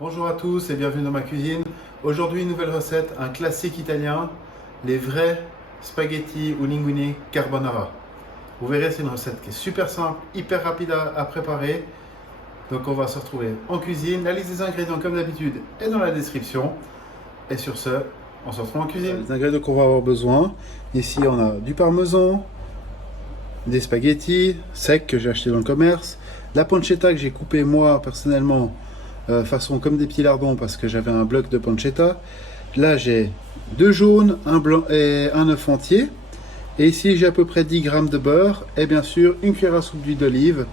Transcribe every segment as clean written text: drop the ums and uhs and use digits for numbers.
Bonjour à tous et bienvenue dans ma cuisine. Aujourd'hui une nouvelle recette, un classique italien, les vrais spaghetti ou linguine carbonara. Vous verrez, c'est une recette qui est super simple, hyper rapide à préparer. Donc on va se retrouver en cuisine. La liste des ingrédients comme d'habitude est dans la description. Et sur ce, on se retrouve en cuisine. Les ingrédients qu'on va avoir besoin, ici on a du parmesan, des spaghettis secs que j'ai acheté dans le commerce, la pancetta que j'ai coupée moi personnellement façon comme des petits lardons parce que j'avais un bloc de pancetta. Là j'ai 2 jaunes, un blanc et un œuf entier. Et ici j'ai à peu près 10 g de beurre et bien sûr une cuillère à soupe d'huile d'olive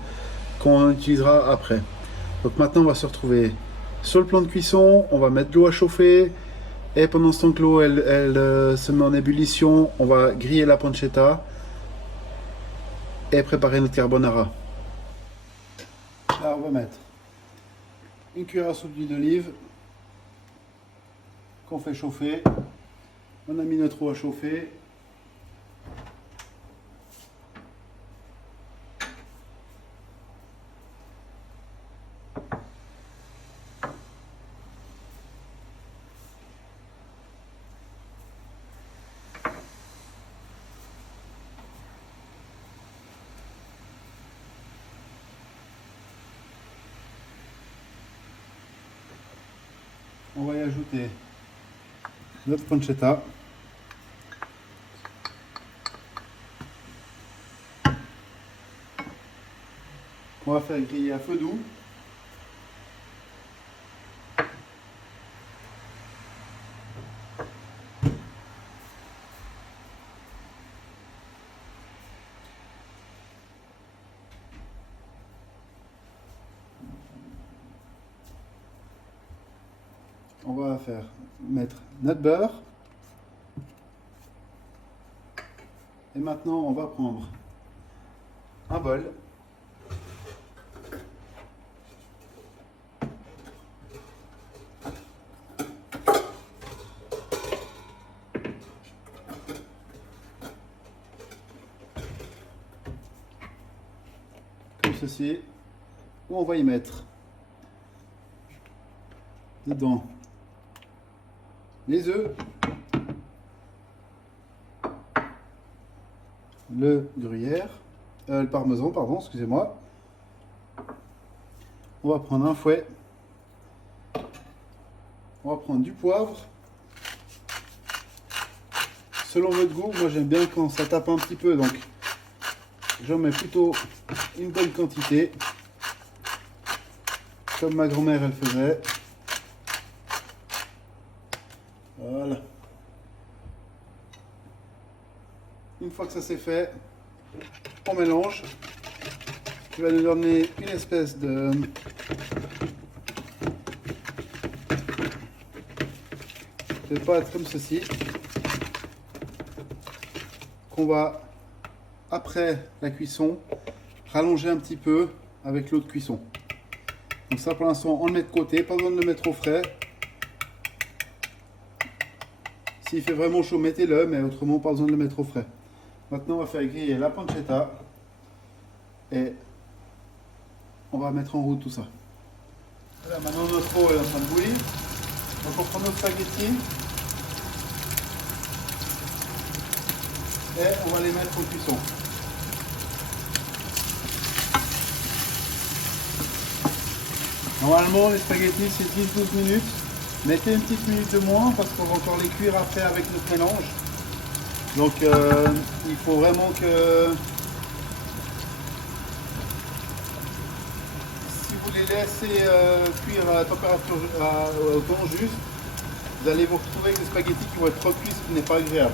qu'on utilisera après. Donc maintenant on va se retrouver sur le plan de cuisson, on va mettre de l'eau à chauffer et pendant ce temps que l'eau elle se met en ébullition, on va griller la pancetta et préparer notre carbonara. Là on va mettre une cuillère à soupe d'huile d'olive qu'on fait chauffer. On a mis notre eau à chauffer. On va y ajouter notre pancetta. On va faire griller à feu doux. On va mettre notre beurre. Et maintenant, on va prendre un bol. Comme ceci. Où on va y mettre dedans les œufs, le gruyère, le parmesan, pardon, excusez-moi. On va prendre un fouet, on va prendre du poivre. Selon votre goût, moi j'aime bien quand ça tape un petit peu, donc j'en mets plutôt une bonne quantité, comme ma grand-mère elle faisait. Voilà. Une fois que ça c'est fait, on mélange. Qui va nous donner une espèce de pâte comme ceci. Qu'on va, après la cuisson, rallonger un petit peu avec l'eau de cuisson. Donc ça pour l'instant on le met de côté, pas besoin de le mettre au frais. S'il fait vraiment chaud, mettez-le, mais autrement, pas besoin de le mettre au frais. Maintenant, on va faire griller la pancetta et on va mettre en route tout ça. Voilà, maintenant notre eau est en train de bouillir. Donc, on prend nos spaghettis et on va les mettre en cuisson. Normalement, les spaghettis, c'est 10-12 minutes. Mettez une petite minute de moins parce qu'on va encore les cuire après avec notre mélange. Donc il faut vraiment que vous les laissez cuire à température au temps juste, vous allez vous retrouver avec des spaghettis qui vont être trop cuits, ce qui n'est pas agréable.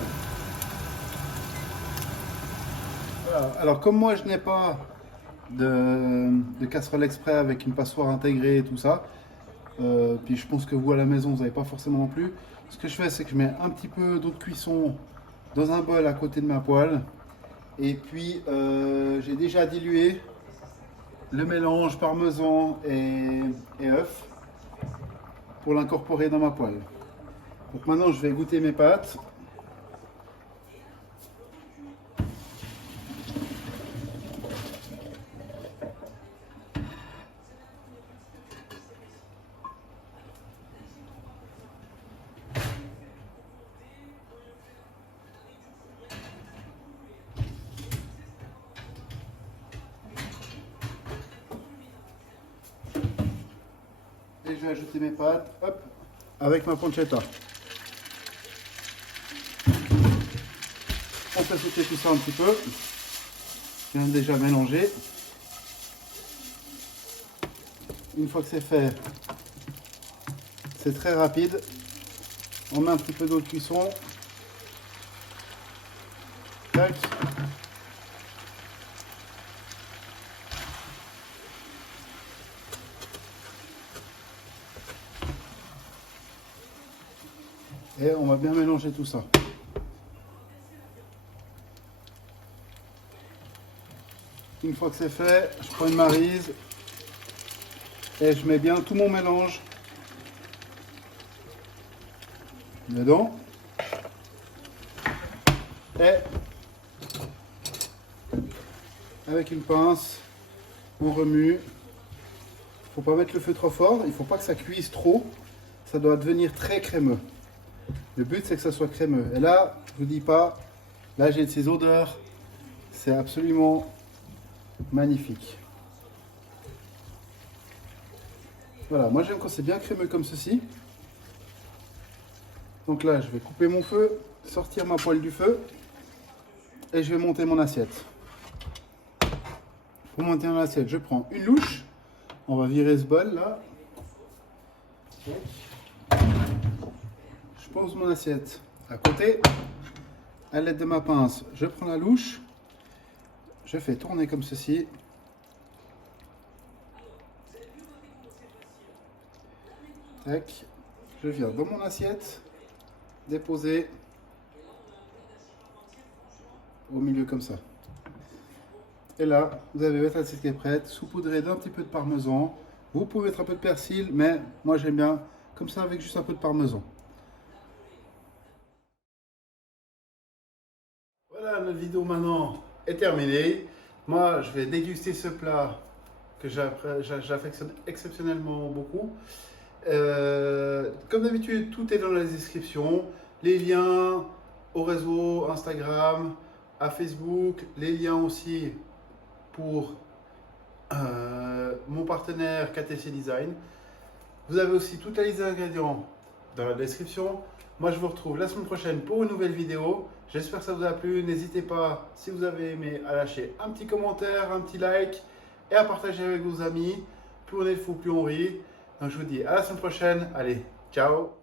Voilà. Alors comme moi je n'ai pas de casserole exprès avec une passoire intégrée et tout ça, puis je pense que vous à la maison vous n'avez pas forcément non plus, ce que je fais c'est que je mets un petit peu d'eau de cuisson dans un bol à côté de ma poêle, et puis j'ai déjà dilué le mélange parmesan et œuf pour l'incorporer dans ma poêle. Donc maintenant je vais goûter mes pâtes. Et je vais ajouter mes pâtes, hop, avec ma pancetta. On fait sauter tout ça un petit peu. Je viens déjà mélanger. Une fois que c'est fait, c'est très rapide. On met un petit peu d'eau de cuisson. Tac. Et on va bien mélanger tout ça. Une fois que c'est fait, je prends une maryse et je mets bien tout mon mélange dedans. Et avec une pince, on remue. Il ne faut pas mettre le feu trop fort, il ne faut pas que ça cuise trop. Ça doit devenir très crémeux. Le but c'est que ça soit crémeux. Et là, je vous dis pas, là j'ai de ces odeurs, c'est absolument magnifique. Voilà, moi j'aime quand c'est bien crémeux comme ceci. Donc là, je vais couper mon feu, sortir ma poêle du feu et je vais monter mon assiette. Pour monter mon assiette, je prends une louche. On va virer ce bol là. Je pose mon assiette à côté. À l'aide de ma pince, je prends la louche. Je fais tourner comme ceci. Tac. Je viens dans mon assiette, déposer au milieu comme ça. Et là, vous avez votre assiette qui est prête, saupoudrée d'un petit peu de parmesan. Vous pouvez mettre un peu de persil, mais moi j'aime bien comme ça avec juste un peu de parmesan. Voilà, notre vidéo maintenant est terminée. Moi, je vais déguster ce plat que j'affectionne exceptionnellement beaucoup. Comme d'habitude, tout est dans la description. Les liens au réseau Instagram, à Facebook, les liens aussi pour mon partenaire KTC Design. Vous avez aussi toute la liste d'ingrédients dans la description. Moi, je vous retrouve la semaine prochaine pour une nouvelle vidéo. J'espère que ça vous a plu. N'hésitez pas, si vous avez aimé, à lâcher un petit commentaire, un petit like et à partager avec vos amis. Plus on est fou, plus on rit. Donc, je vous dis à la semaine prochaine. Allez, ciao!